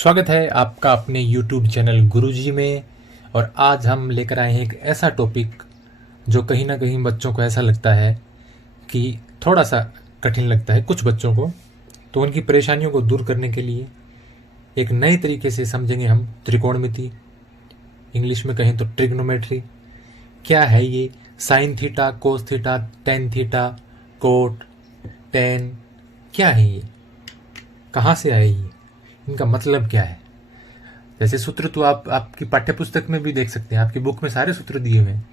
स्वागत है आपका अपने YouTube चैनल गुरुजी में। और आज हम लेकर आए हैं एक ऐसा टॉपिक जो कहीं ना कहीं बच्चों को ऐसा लगता है कि थोड़ा सा कठिन लगता है कुछ बच्चों को। तो उनकी परेशानियों को दूर करने के लिए एक नए तरीके से समझेंगे हम त्रिकोणमिति, इंग्लिश में कहें तो ट्रिग्नोमेट्री। क्या है ये? Sine theta, cos theta, tan theta, cot, tan, क्या है ये? कहाँ से आए ये? इनका मतलब क्या है? जैसे सूत्र तो आप आपकी पाठ्यपुस्तक में भी देख सकते हैं, आपकी बुक में सारे सूत्र दिए हुए हैं।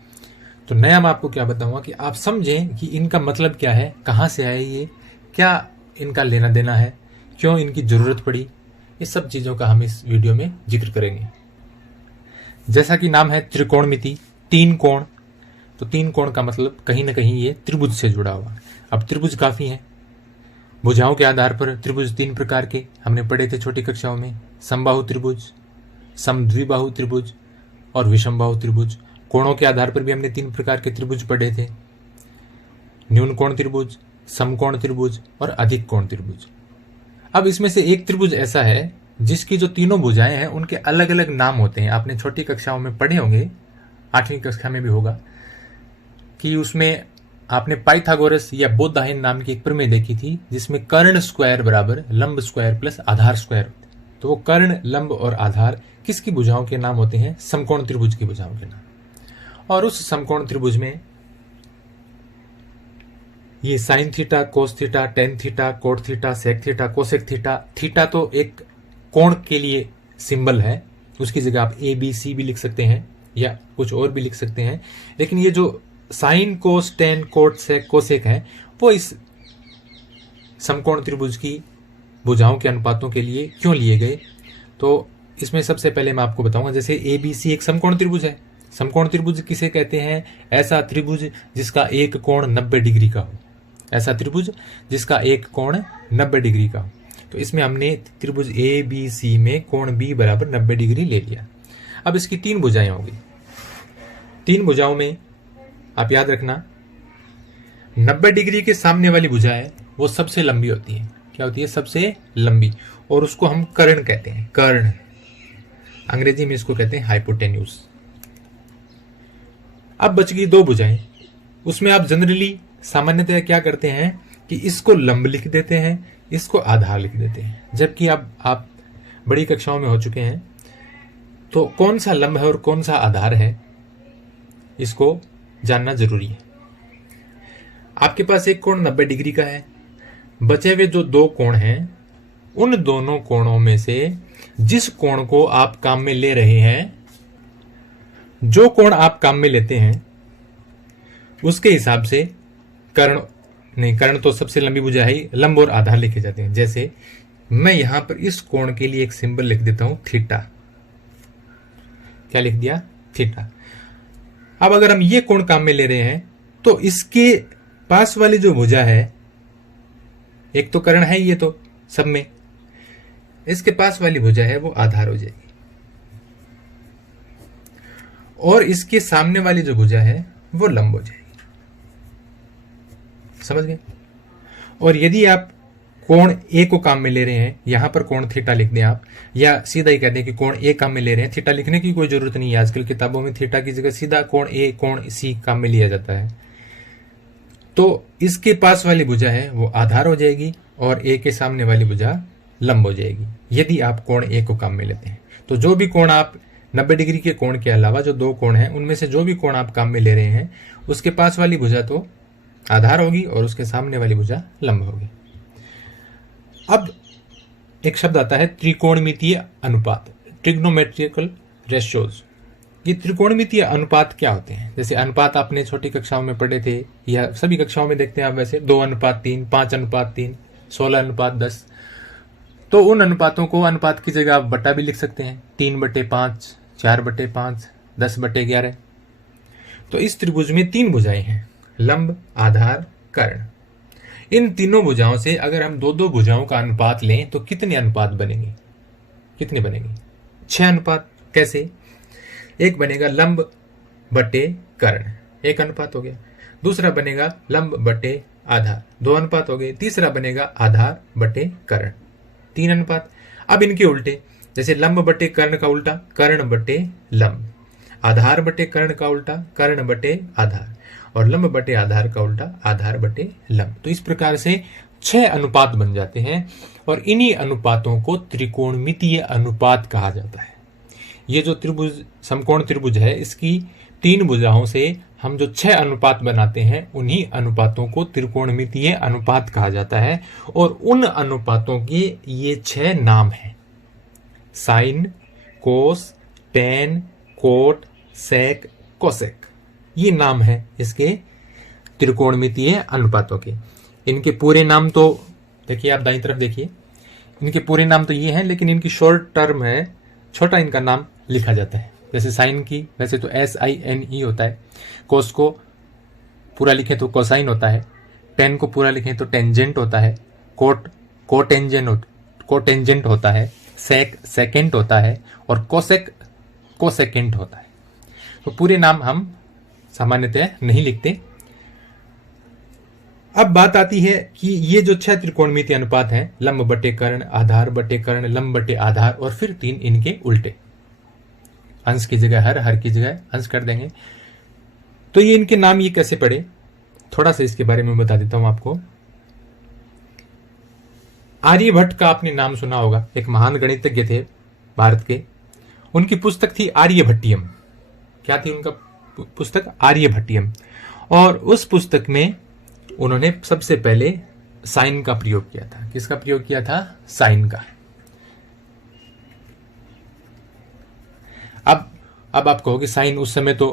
तो नया मैं आपको क्या बताऊंगा कि आप समझें कि इनका मतलब क्या है, कहाँ से आए ये, क्या इनका लेना देना है, क्यों इनकी जरूरत पड़ी। इस सब चीजों का हम इस वीडियो में जिक्र करेंगे। जैसा कि नाम है त्रिकोणमिति, तीन कोण। तो तीन कोण का मतलब कहीं ना कहीं ये त्रिभुज से जुड़ा हुआ। अब त्रिभुज काफी है। भुजाओं के आधार पर त्रिभुज तीन प्रकार के हमने पढ़े थे छोटी कक्षाओं में। समबाहु त्रिभुज, समद्विबाहु त्रिभुज और विषमबाहु त्रिभुज। कोणों के आधार पर भी हमने तीन प्रकार के त्रिभुज पढ़े थे। न्यून कोण त्रिभुज, समकोण त्रिभुज और अधिक कोण त्रिभुज। अब इसमें से एक त्रिभुज ऐसा है जिसकी जो तीनों भुजाएं हैं उनके अलग अलग नाम होते हैं। आपने छोटी कक्षाओं में पढ़े होंगे, 8वीं कक्षा में भी होगा, कि उसमें आपने पाइथागोरस या बोधायन नाम की एक प्रमेय देखी थी जिसमें कर्ण स्क्वायर बराबर लंब स्क्वायर प्लस आधार स्क्वायर। तो वो कर्ण, लंब और आधार किसकी भुजाओं के नाम होते हैं? समकोण त्रिभुज की भुजाओं के नाम। और उस समकोण त्रिभुज में ये sine theta, cos theta, tan theta, cot theta, sec theta, cosec theta. Theta तो एक कोण के लिए सिंबल है, उसकी जगह आप ए बी सी भी लिख सकते हैं या कुछ और भी लिख सकते हैं। लेकिन ये जो साइन, कोस, टेन, कोट, सेक, कोसेक है वो इस समकोण त्रिभुज की भुजाओं के अनुपातों के लिए क्यों लिए गए। तो इसमें सबसे पहले मैं आपको बताऊंगा, जैसे ए बी सी एक समकोण त्रिभुज है। समकोण त्रिभुज किसे कहते हैं? ऐसा त्रिभुज जिसका एक कोण 90 डिग्री का हो। ऐसा त्रिभुज जिसका एक कोण 90 डिग्री का हो। तो इसमें हमने त्रिभुज ए बी सी में कोण बी बराबर 90 डिग्री ले लिया। अब इसकी तीन भुजाएं होंगी। तीन भुजाओं में आप याद रखना, 90 डिग्री के सामने वाली भुजा है वो सबसे लंबी होती है। क्या होती है? सबसे लंबी। और उसको हम कर्ण कहते हैं। कर्ण, अंग्रेजी में इसको कहते हैं हाइपोटेन्यूज। अब बच गई दो भुजाएं। उसमें आप जनरली सामान्यतः क्या करते हैं कि इसको लंब लिख देते हैं, इसको आधार लिख देते हैं। जबकि अब आप बड़ी कक्षाओं में हो चुके हैं, तो कौन सा लंब है और कौन सा आधार है इसको जानना जरूरी है। आपके पास एक कोण 90 डिग्री का है। बचे हुए जो दो कोण हैं, उन दोनों कोणों में से जिस कोण को आप काम में ले रहे हैं, जो कोण आप काम में लेते हैं उसके हिसाब से कर्ण तो सबसे लंबी भुजा है, लंब और आधार लिखे जाते हैं। जैसे मैं यहां पर इस कोण के लिए एक सिंबल लिख देता हूं, थीटा। क्या लिख दिया? थीटा। अब अगर हम ये कोण काम में ले रहे हैं तो इसके पास वाली जो भुजा है, एक तो कर्ण है ये तो सब में, इसके पास वाली भुजा है वो आधार हो जाएगी। और इसके सामने वाली जो भुजा है वो लंब हो जाएगी। समझ गए? और यदि आप कोण ए को काम में ले रहे हैं, यहां पर कोण थीटा लिख दें आप, या सीधा ही कह दें कि कोण ए काम में ले रहे हैं। थीटा लिखने की कोई जरूरत नहीं है, आजकल किताबों में थीटा की जगह सीधा कोण ए, कोण सी काम में लिया जाता है। तो इसके पास वाली भुजा है वो आधार हो जाएगी और ए के सामने वाली भुजा लंब हो जाएगी, यदि आप कोण ए को काम में लेते हैं। तो जो भी कोण आप 90 डिग्री के कोण के अलावा जो दो कोण हैं, उनमें से जो भी कोण आप काम में ले रहे हैं, उसके पास वाली भुजा तो आधार होगी और उसके सामने वाली भुजा लंब होगी। अब एक शब्द आता है त्रिकोणमितीय अनुपात, ट्रिग्नोमेट्रिकल रेशियोज। ये त्रिकोणमितीय अनुपात क्या होते हैं? जैसे अनुपात आपने छोटी कक्षाओं में पढ़े थे या सभी कक्षाओं में देखते हैं आप, वैसे 2:3, 5:3, 16:10। तो उन अनुपातों को अनुपात की जगह आप बटा भी लिख सकते हैं, 3/5, 4/5, 10/11। तो इस त्रिभुज में तीन भुजाएं हैं, लंब, आधार, कर्ण। इन तीनों भुजाओं से अगर हम दो दो भुजाओं का अनुपात लें तो कितने अनुपात बनेंगे? कितने बनेंगे? 6 अनुपात। कैसे? एक बनेगा लंब बटे कर्ण, एक अनुपात हो गया। दूसरा बनेगा लंब बटे आधार, 2 अनुपात हो गए। तीसरा बनेगा आधार बटे कर्ण, 3 अनुपात। अब इनके उल्टे, जैसे लंब बटे कर्ण का उल्टा कर्ण बटे लंब, आधार बटे कर्ण का उल्टा कर्ण बटे आधार, और लंब बटे आधार का उल्टा आधार बटे लंब। तो इस प्रकार से 6 अनुपात बन जाते हैं और इन्हीं अनुपातों को त्रिकोणमितीय अनुपात कहा जाता है। ये जो त्रिभुज समकोण त्रिभुज है, इसकी 3 भुजाओं से हम जो 6 अनुपात बनाते हैं, उन्हीं अनुपातों को त्रिकोणमितीय अनुपात कहा जाता है। और उन अनुपातों के ये 6 नाम हैं: साइन, कोस, टेन, कोट, सेक, कोसेक। ये नाम है इसके त्रिकोणमितीय अनुपातों के। इनके पूरे नाम तो देखिए, आप दाईं तरफ देखिए, इनके पूरे नाम तो ये हैं, लेकिन इनकी शॉर्ट टर्म है, छोटा इनका नाम लिखा जाता है। जैसे साइन की वैसे तो SINE होता है, कोस को पूरा लिखें तो कोसाइन होता है, टेन को पूरा लिखें तो टेंजेंट होता है, कोट कोटेंजेंट होता है, सेक सेकेंट होता है, और कोसेक कोसेकेंट होता है। तो पूरे नाम हम सामान्यतः नहीं लिखते। अब बात आती है कि ये जो 6 त्रिकोणमितीय अनुपात हैं, लंब बटे कर्ण, आधार बटे कर्ण, लंब बटे आधार, और फिर 3 इनके उल्टे, अंश की जगह हर की जगह अंश कर देंगे। तो ये इनके नाम ये कैसे पड़े, थोड़ा सा इसके बारे में बता देता हूं आपको। आर्यभट्ट का आपने नाम सुना होगा, एक महान गणितज्ञ थे भारत के। उनकी पुस्तक थी आर्यभट्टियम। क्या थी उनका पुस्तक? आर्यभट्टियम। और उस पुस्तक में उन्होंने सबसे पहले साइन का प्रयोग किया था। किसका प्रयोग किया था? साइन का। अब आप कहोगे साइन उस समय तो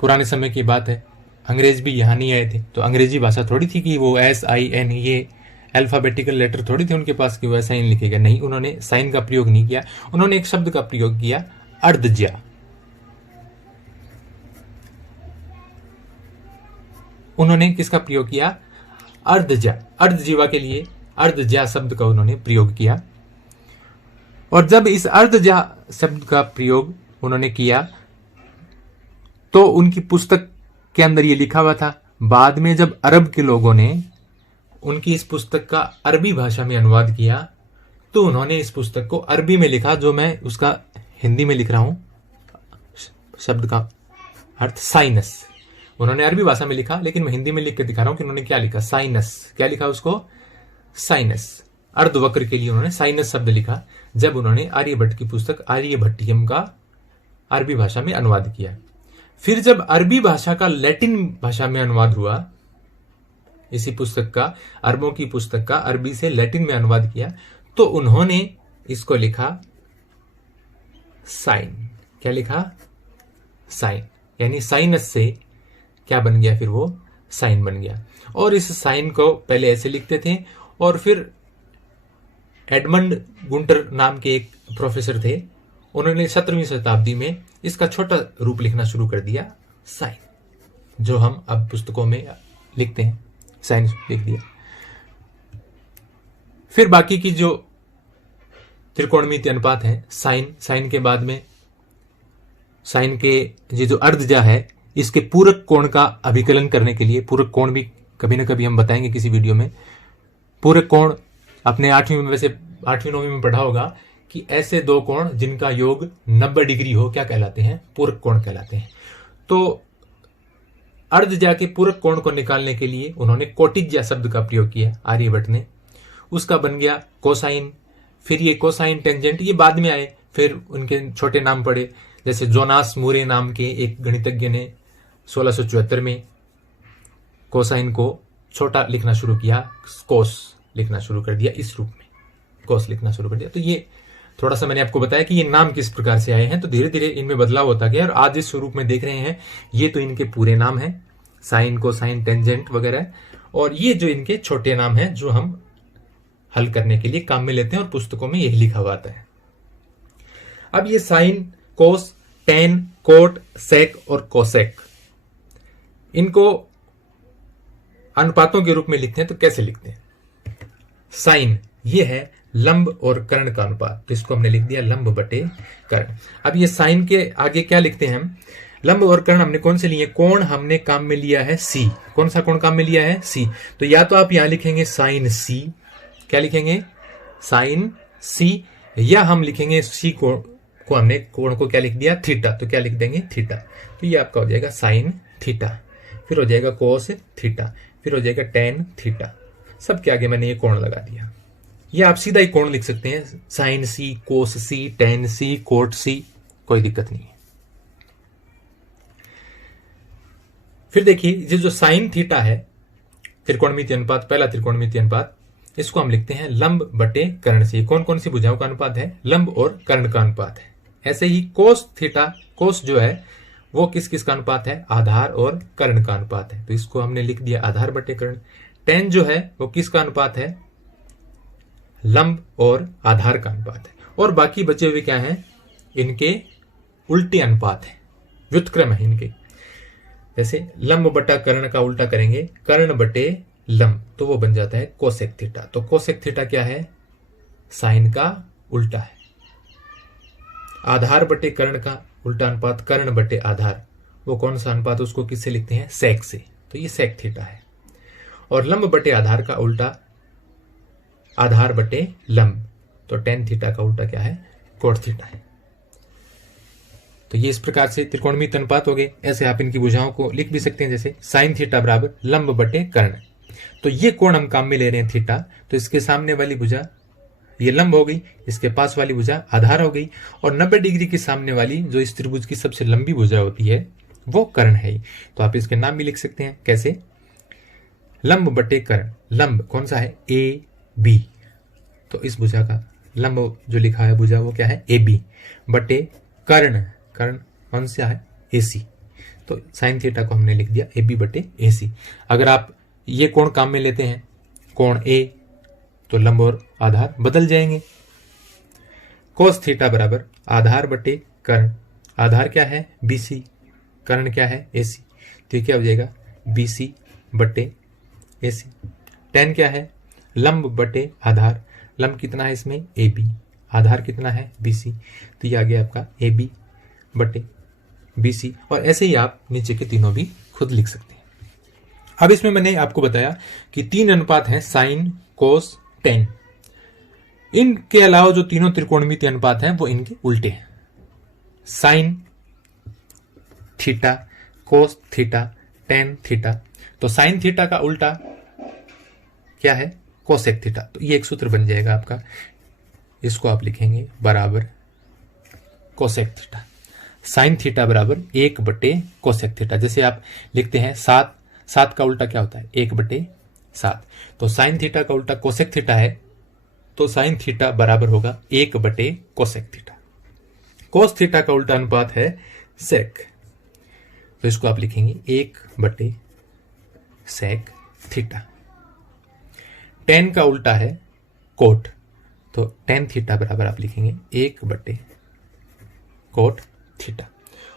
पुराने समय की बात है, अंग्रेज भी यहां नहीं आए थे, तो अंग्रेजी भाषा थोड़ी थी कि वो SIN ये अल्फाबेटिकल लेटर थोड़ी थे उनके पास कि वो साइन लिखेगा। नहीं, उन्होंने साइन का प्रयोग नहीं किया। उन्होंने एक शब्द का प्रयोग किया, अर्धज्या। उन्होंने किसका प्रयोग किया? अर्धज्या। अर्धजीवा के लिए अर्धज्या शब्द का उन्होंने प्रयोग किया। और जब इस अर्धज्या शब्द का प्रयोग उन्होंने किया तो उनकी पुस्तक के अंदर ये लिखा हुआ था। बाद में जब अरब के लोगों ने उनकी इस पुस्तक का अरबी भाषा में अनुवाद किया तो उन्होंने इस पुस्तक को अरबी में लिखा, जो मैं उसका हिंदी में लिख रहा हूं। शब्द का अर्थ साइनस, उन्होंने अरबी भाषा में लिखा, लेकिन मैं हिंदी में लिख के दिखा रहा हूं कि उन्होंने क्या लिखा। साइनस। क्या लिखा उसको? साइनस। अर्धवक्र के लिए उन्होंने साइनस शब्द लिखा जब उन्होंने आर्यभट्ट की पुस्तक आर्यभट्टियम का अरबी भाषा में अनुवाद किया। फिर जब अरबी भाषा का लैटिन भाषा में अनुवाद हुआ, इसी पुस्तक का, अरबों की पुस्तक का अरबी से लैटिन में अनुवाद किया, तो उन्होंने इसको लिखा साइन। क्या लिखा? साइन। यानी साइनस से क्या बन गया? फिर वो साइन बन गया। और इस साइन को पहले ऐसे लिखते थे, और फिर एडमंड गुंटर नाम के एक प्रोफेसर थे, उन्होंने 17वीं शताब्दी में इसका छोटा रूप लिखना शुरू कर दिया, साइन, जो हम अब पुस्तकों में लिखते हैं, साइन लिख दिया। फिर बाकी की जो त्रिकोणमितीय अनुपात है, साइन के बाद में साइन के ये जो अर्धज्या है, इसके पूरक कोण का अभिकलन करने के लिए, पूरक कोण भी कभी ना कभी हम बताएंगे किसी वीडियो में। पूरक कोण अपने 8वीं में, वैसे 8वीं 9वीं में पढ़ा होगा कि ऐसे दो कोण जिनका योग 90 डिग्री हो क्या कहलाते हैं? पूरक कोण कहलाते हैं। तो अर्धज्या के पूरक कोण को निकालने के लिए उन्होंने कोटिज्या शब्द का प्रयोग किया आर्यभट्ट ने। उसका बन गया कोसाइन। फिर ये कोसाइन टेंजेंट ये बाद में आए, फिर उनके छोटे नाम पड़े। जैसे जोनास मूरे नाम के एक गणितज्ञ ने 1674 में कोसाइन को छोटा लिखना शुरू किया, कोस लिखना शुरू कर दिया, इस रूप में कोस लिखना शुरू कर दिया। तो ये थोड़ा सा मैंने आपको बताया कि ये नाम किस प्रकार से आए हैं। तो धीरे धीरे इनमें बदलाव होता गया, और आज इस स्वरूप में देख रहे हैं, ये तो इनके पूरे नाम हैं, साइन, कोसाइन, टेंजेंट वगैरह। और ये जो इनके छोटे नाम हैं जो हम हल करने के लिए काम में लेते हैं, और पुस्तकों में यही लिखा हुआ आता है। अब ये साइन, कोस, टेन, कोट, सेक और कोसेक, इनको अनुपातों के रूप में लिखते हैं। तो कैसे लिखते हैं? साइन ये है लंब और कर्ण का अनुपात, तो इसको हमने लिख दिया लंब बटे कर्ण। अब ये साइन के आगे क्या लिखते हैं हम? लंब और कर्ण हमने कौन से लिए? कोण हमने काम में लिया है सी। कौन सा कोण काम में लिया है? सी। तो या तो आप यहां लिखेंगे साइन सी। क्या लिखेंगे? साइन सी। या हम लिखेंगे सी को हमने कोण को क्या लिख दिया, थीटा, तो क्या लिख देंगे, थीटा। तो ये आपका हो जाएगा साइन थीटा, फिर हो जाएगा कोस थीटा, फिर हो जाएगा टेन थीटा। सबके आगे मैंने ये कोण लगा दिया। ये आप सीधा ही कोण लिख सकते हैं, साइन सी, कोस सी, टेन सी, कोट सी, कोई दिक्कत नहीं है। फिर देखिए ये जो साइन थीटा है, त्रिकोणमितीय अनुपात, पहला त्रिकोणमितीय अनुपात, इसको हम लिखते हैं लंब बटे कर्ण से। कौन कौन सी भुजाओं का अनुपात है, लंब और कर्ण का अनुपात है। ऐसे ही कोस थीटा, कोस जो है वो किस किस का अनुपात है, आधार और कर्ण का अनुपात है, तो इसको हमने लिख दिया आधार बटे कर्ण। टेन जो है वो किसका अनुपात है, लंब और आधार का अनुपात है। और बाकी बचे हुए क्या है, इनके उल्टे अनुपात है, व्युत्क्रम है इनके। जैसे लंब बटा कर्ण का उल्टा करेंगे, कर्ण बटे लंब, तो वो बन जाता है कोसेक थीटा। तो कोसेक थीटा क्या है, साइन का उल्टा है। आधार बटे कर्ण का उल्टा अनुपात, कर्ण बटे आधार, वो कौन सा अनुपात, उसको किससे लिखते हैं, सेक से, तो ये सेक थीटा है। और लंब बटे आधार का उल्टा आधार बटे लंब, तो टेन थीटा का उल्टा क्या है, कोट थीटा है। तो ये इस प्रकार से त्रिकोणमितीय अनुपात हो गए। ऐसे आप इनकी भुजाओं को लिख भी सकते हैं, जैसे साइन थीटा बराबर लंब बटे कर्ण। तो ये कोण हम काम में ले रहे हैं थीटा, तो इसके सामने वाली भुजा ये लंब हो गई, इसके पास वाली भुजा आधार हो गई, और 90 डिग्री के सामने वाली जो इस त्रिभुज की सबसे लंबी भुजा होती है वो कर्ण है। तो आप इसके नाम भी लिख सकते हैं, कैसे, लंब बटे कर्ण। लंब कौन सा है, ए बी, तो इस भुजा का लंब जो लिखा है भुजा वो क्या है, ए बी, बटे कर्ण, कर्ण कौन सा है, ए सी। तो साइन थीटा को हमने लिख दिया ए बी बटे ए सी। अगर आप ये कोण काम में लेते हैं, कोण ए, तो लंब और आधार बदल जाएंगे। कोस थीटा बराबर आधार बटे कर्ण, आधार क्या है, बी सी, कर्ण क्या है, ए सी, तो ये क्या हो जाएगा, बी सी बटे ए सी। टेन क्या है, लंब बटे आधार, लंब कितना है इसमें, ए बी, आधार कितना है, बी सी, तो ये आ गया आपका ए बी बटे बी सी। और ऐसे ही आप नीचे के तीनों भी खुद लिख सकते हैं। अब इसमें मैंने आपको बताया कि 3 अनुपात हैं, साइन, कोस, टेन। इनके अलावा जो तीनों त्रिकोणमितीय अनुपात हैं वो इनके उल्टे हैं, sign theta, cos theta, tan theta. तो साइन थीटा का उल्टा क्या है, कोसेक थीटा। तो ये एक सूत्र बन जाएगा आपका, इसको आप लिखेंगे बराबर कोसेक थीटा। साइन थीटा बराबर 1 बटे कोसेक थीटा। जैसे आप लिखते हैं 7, 7 का उल्टा क्या होता है, 1 बटे 7। तो साइन थीटा का उल्टा कोसेक थीटा है, तो साइन थीटा बराबर होगा 1 बटे कोसेक थीटा। कोस थीटा का उल्टा अनुपात है सेक, तो इसको आप लिखेंगे 1 बटे सेक थीटा। टेन का उल्टा है कोट, तो टेन थीटा बराबर आप लिखेंगे 1 बटे कोट थीटा।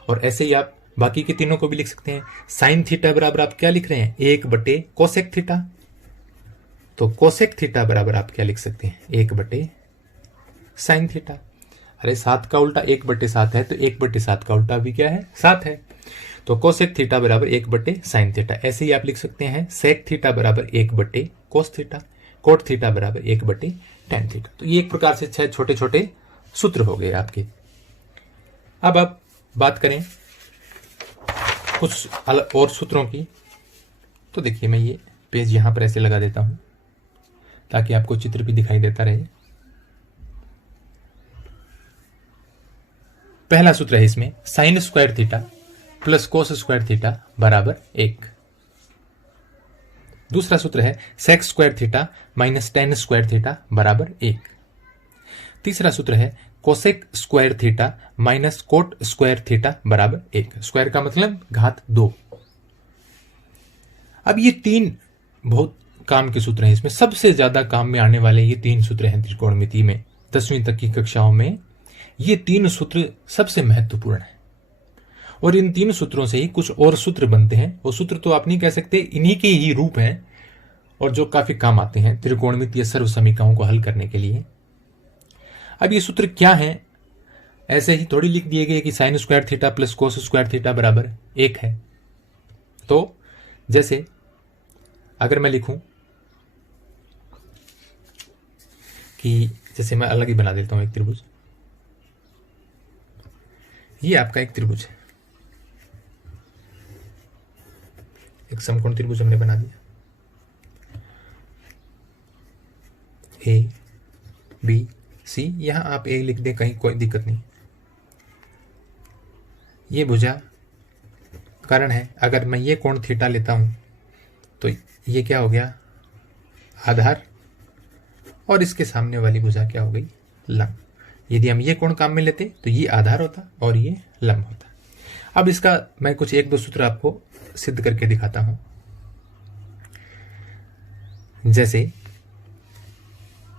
और ऐसे ही आप बाकी के तीनों को भी लिख सकते हैं। साइन थीटा बराबर आप क्या लिख रहे हैं, 1 बटे कोसेक थीटा, तो कोसेक थीटा बराबर आप क्या लिख सकते हैं, 1 बटे साइन थीटा। अरे 7 का उल्टा 1 बटे 7 है, तो 1 बटे 7 का उल्टा भी क्या है, 7 है। तो कोसेक थीटा बराबर 1 बटे साइन थीटा। ऐसे ही आप लिख सकते हैं सेक थीटा बराबर 1 बटे कोस थीटा, कोट थीटा बराबर 1 बटे टेन थीटा। तो ये एक प्रकार से 6 छोटे छोटे सूत्र हो गए आपके। अब आप बात करें कुछ अलग और सूत्रों की, तो देखिए मैं ये पेज यहां पर ऐसे लगा देता हूं ताकि आपको चित्र भी दिखाई देता रहे। पहला सूत्र है इसमें, sine square theta plus cos square theta बराबर 1। दूसरा सूत्र है sec square theta minus tan square theta बराबर 1। तीसरा सूत्र है cosec square theta minus cot square theta बराबर 1। स्क्वायर का मतलब घात 2। अब ये 3 बहुत काम के सूत्र हैं। इसमें सबसे ज्यादा काम में आने वाले ये 3 सूत्र हैं त्रिकोणमिति में। 10वीं तक की कक्षाओं में ये 3 सूत्र सबसे महत्वपूर्ण है, और इन 3 सूत्रों से ही कुछ और सूत्र बनते हैं। वो सूत्र तो आप नहीं कह सकते, इन्हीं के ही रूप हैं और जो काफी काम आते हैं त्रिकोणमितीय सर्व समीकरणों को हल करने के लिए। अब ये सूत्र क्या है, ऐसे ही थोड़ी लिख दिए गए कि sine square theta plus cos square theta बराबर 1 है। तो जैसे अगर मैं लिखूं कि जैसे मैं अलग ही बना देता हूं एक त्रिभुज। ये आपका एक त्रिभुज है, एक समकोण त्रिभुज हमने बना दिया। ए बी सी, यहां आप ए लिख दें, कहीं कोई दिक्कत नहीं। ये भुजा कर्ण है। अगर मैं ये कोण थीटा लेता हूं तो ये क्या हो गया, आधार, और इसके सामने वाली भुजा क्या हो गई, लंब। यदि हम ये कोण काम में लेते तो ये आधार होता और ये लंब होता। अब इसका मैं कुछ एक दो सूत्र आपको सिद्ध करके दिखाता हूं। जैसे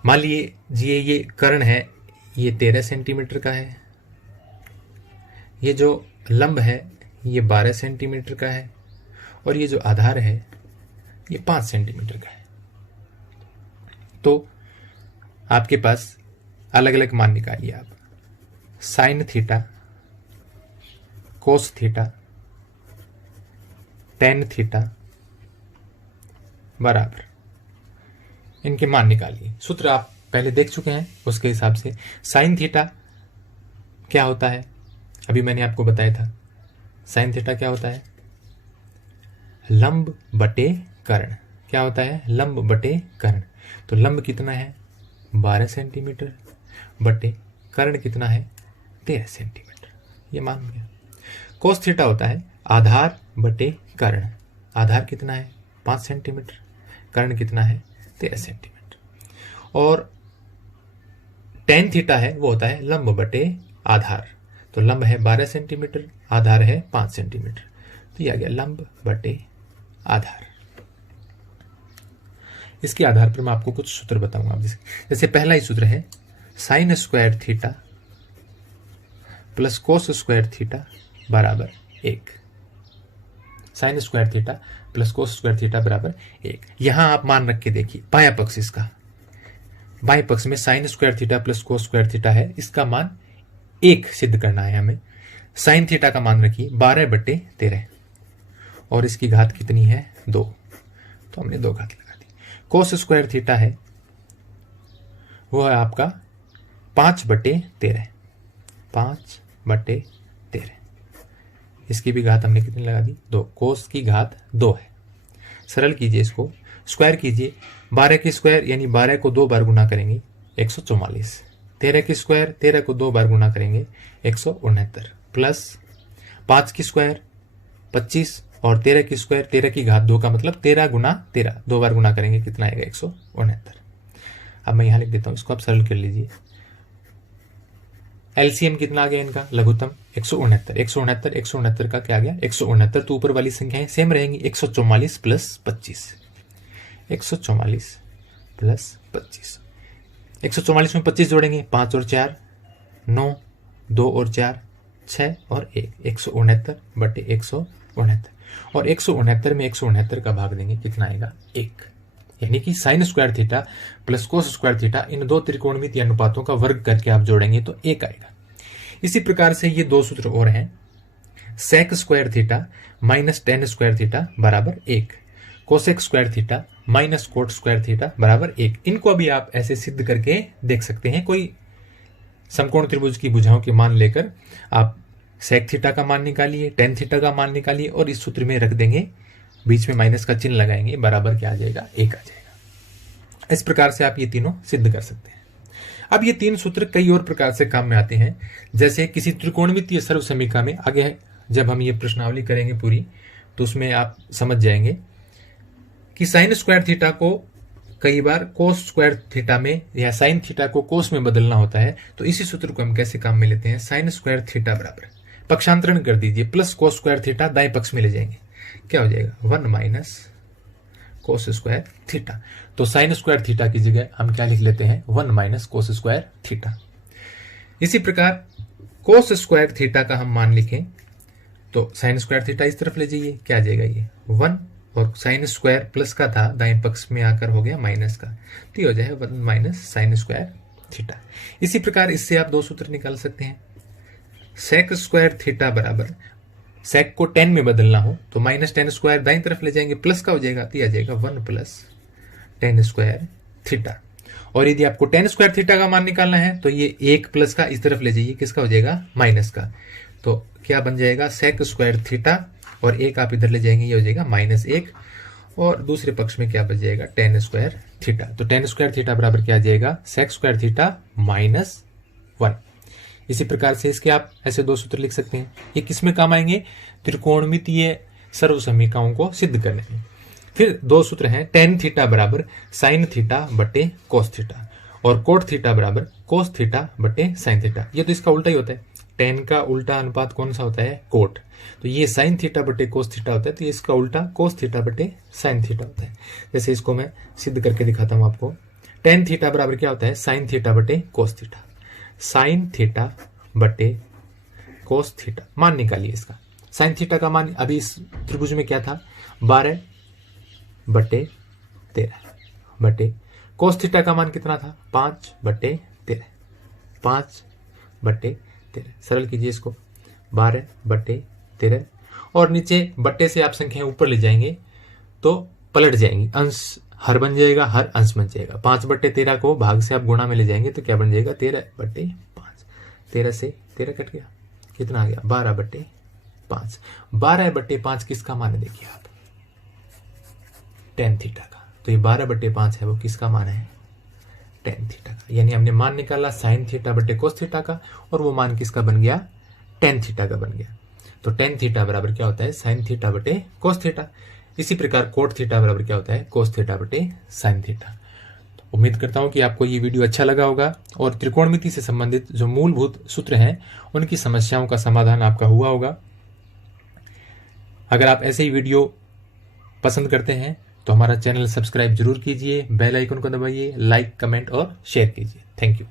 मान लीजिए ये कर्ण है, ये 13 सेंटीमीटर का है, ये जो लंब है ये 12 सेंटीमीटर का है, और ये जो आधार है ये 5 सेंटीमीटर का है। तो आपके पास अलग अलग मान निकालिए आप। Sign theta, cos theta, tan theta बराबर, इनके मान निकालिए। सूत्र आप पहले देख चुके हैं, उसके हिसाब से साइन थीटा क्या होता है, अभी मैंने आपको बताया था। साइन थीटा क्या होता है, लंब बटे कर्ण। क्या होता है, लंब बटे कर्ण। तो लंब कितना है, 12 सेंटीमीटर, बटे कर्ण कितना है, 13 सेंटीमीटर। ये मान गया। कोस थीटा होता है आधार बटे कर्ण। आधार कितना है, 5 सेंटीमीटर, कर्ण कितना है, 13 सेंटीमीटर। और टेन थीटा है वो होता है लंब बटे आधार। तो लंब है 12 सेंटीमीटर, आधार है 5 सेंटीमीटर, तो ये आ गया लंब बटे आधार। इसके आधार पर मैं आपको कुछ सूत्र बताऊंगा। जैसे पहला ही सूत्र है sign square theta plus cos square theta बराबर 1। Sign square theta plus cos square theta बराबर 1। यहां आप मान रख के देखिए, बाया पक्ष इसका, बाएं पक्ष में sign square theta plus cos square theta है, इसका मान 1 सिद्ध करना है हमें। साइन थीटा का मान रखिए 12 बटे 13, और इसकी घात कितनी है, 2, तो हमने 2 घात लगा दी। कोस स्क्वायर थीटा है वो है आपका 5 बटे 13, 5 बटे 13, इसकी भी घात हमने कितनी लगा दी, 2। कोस की घात 2 है। सरल कीजिए, इसको स्क्वायर कीजिए। 12 की स्क्वायर यानी 12 को 2 बार गुना करेंगे 144, 13 की स्क्वायर 13 को 2 बार गुना करेंगे 169, प्लस 5 की स्क्वायर 25, और 13 की स्क्वायर 13 की घात 2 का मतलब 13 गुना 13, 2 बार गुना करेंगे कितना आएगा, 169। अब मैं यहां लिख देता हूं, इसको आप सरल कर लीजिए। एलसीएम कितना आ गया इनका, लघुत्तम 169। 169 का क्या आ गया, 169। तो ऊपर वाली संख्याएं सेम रहेंगी, 144 प्लस 25, 144 प्लस 25। 144 में 25 जोड़ेंगे, 5 और 4 9, 2 और 4 6 और 1, 169 बटे 169। और 169 में 169 का भाग देंगे, कितना आएगा, 1। यानी कि sine square theta plus cos square theta, इन दो त्रिकोणमितीय अनुपातों का वर्ग करके आप जोड़ेंगे तो 1 आएगा। इसी प्रकार से ये 2 सूत्र और हैं। Sec square theta minus tan square theta बराबर 1, cosec square theta minus cot square theta बराबर 1। इनको अभी आप ऐसे सिद्ध करके देख सकते हैं। कोई समकोण त्रिभुज की भुजाओं के मान लेकर आप सेक थीटा का मान निकालिए, टेन थीटा का मान निकालिए, और इस सूत्र में रख देंगे, बीच में माइनस का चिन्ह लगाएंगे, बराबर क्या आ जाएगा, 1 आ जाएगा। इस प्रकार से आप ये तीनों सिद्ध कर सकते हैं। अब ये 3 सूत्र कई और प्रकार से काम में आते हैं। जैसे किसी त्रिकोणमितीय सर्व समीकरण में आगे जब हम ये प्रश्नावली करेंगे पूरी, तो उसमें आप समझ जाएंगे कि साइन स्क्वायर थीटा को कई बार कोस स्क्वायर थीटा में या साइन थीटा को कोस में बदलना होता है। तो इसी सूत्र को हम कैसे काम में लेते हैं, साइन स्क्वायर थीटा बराबर, पक्षांतरण कर दीजिए, प्लस कोस स्क्वायर थीटा दाएं पक्ष में ले जाएंगे, क्या हो जाएगा, 1 माइनस कोस स्क्वायर थीटा। तो साइन स्क्वायर थीटा की जगह हम क्या लिख लेते हैं, 1 माइनस कोस स्क्वायर थीटा। इसी प्रकार कोस स्क्वायर थीटा का हम मान लिखें तो साइन स्क्वायर थीटा इस तरफ ले जाइए, क्या आ जाएगा, ये 1, और साइन स्क्वायर प्लस का था दाएं पक्ष में आकर हो गया माइनस का, तो ये हो जाएगा 1 माइनस साइन स्क्वायर थीटा। इसी प्रकार इससे आप 2 सूत्र निकाल सकते हैं। सेक स्क्वायर थीटा बराबर, सेक को 10 में बदलना हो तो माइनस 10 स्क्वायर दाईं तरफ ले जाएंगे, प्लस का हो जाएगा, तो आ जाएगा 1 प्लस 10 स्क्वायर थीटा। और यदि आपको टेन स्क्वायर थीटा का मान निकालना है तो ये 1 प्लस का इस तरफ ले जाइए, किसका हो जाएगा, माइनस का। तो क्या बन जाएगा, सेक स्क्वायर थीटा, और 1 आप इधर ले जाएंगे, ये हो जाएगा -1, और दूसरे पक्ष में क्या बच जाएगा, टेन स्क्वायर थीटा। तो टेन स्क्वायर थीटा बराबर क्या आ जाएगा, सेक स्क्वायर थीटा -1। इसी प्रकार से इसके आप ऐसे 2 सूत्र लिख सकते हैं। ये किस में काम आएंगे, त्रिकोणमितीय सर्वसमीकरणों को सिद्ध करने में। फिर 2 सूत्र हैं, टेन थीटा बराबर साइन थीटा बटे कोस थीटा, और कोट थीटा बराबर कोस थीटा बटे साइन थीटा। ये तो इसका उल्टा ही होता है, टेन का उल्टा अनुपात कौन सा होता है, कोट। तो ये साइन थीटा बटे कोस थीटा होता है, तो ये इसका उल्टा कोस थीटा बटे साइन थीटा होता है। जैसे इसको मैं सिद्ध करके दिखाता हूं आपको। टेन थीटा बराबर क्या होता है, साइन थीटा बटे कोस थीटा। साइन थीटा बटे कोस थीटा, मान निकालिए इसका। साइन थीटा का मान अभी इस त्रिभुज में क्या था, 12/13 बटे कोस थीटा का मान कितना था, 5/13। 5/13 सरल कीजिए इसको, 12/13, और नीचे बट्टे से आप संख्याएं ऊपर ले जाएंगे तो पलट जाएंगी, अंश हर बन जाएगा, हर अंश बन जाएगा। 5/13 को भाग से आप गुणा में ले जाएंगे तो क्या बन जाएगा, 13/5। 13 से 13 कट गया, कितना आ गया, 12/5। 12/5 किसका मान है, देखिए आप, टेन थीटा का। तो ये 12/5 है, वो किसका मान है, टेन थीटा का। यानी हमने मान निकाला साइन थीटा बटे कोस थीटा का, और वो मान किसका बन गया, टेन थीटा का बन गया। तो टेन थीटा बराबर क्या होता है, साइन थीटा बटे कोस थीटा। इसी प्रकार कोट थीटा बराबर क्या होता है, कोस थीटा बटे साइन थीटा। तो उम्मीद करता हूं कि आपको ये वीडियो अच्छा लगा होगा, और त्रिकोणमिति से संबंधित जो मूलभूत सूत्र हैं उनकी समस्याओं का समाधान आपका हुआ होगा। अगर आप ऐसे ही वीडियो पसंद करते हैं तो हमारा चैनल सब्सक्राइब जरूर कीजिए, बेल आइकन को दबाइए, लाइक, कमेंट और शेयर कीजिए। Thank you.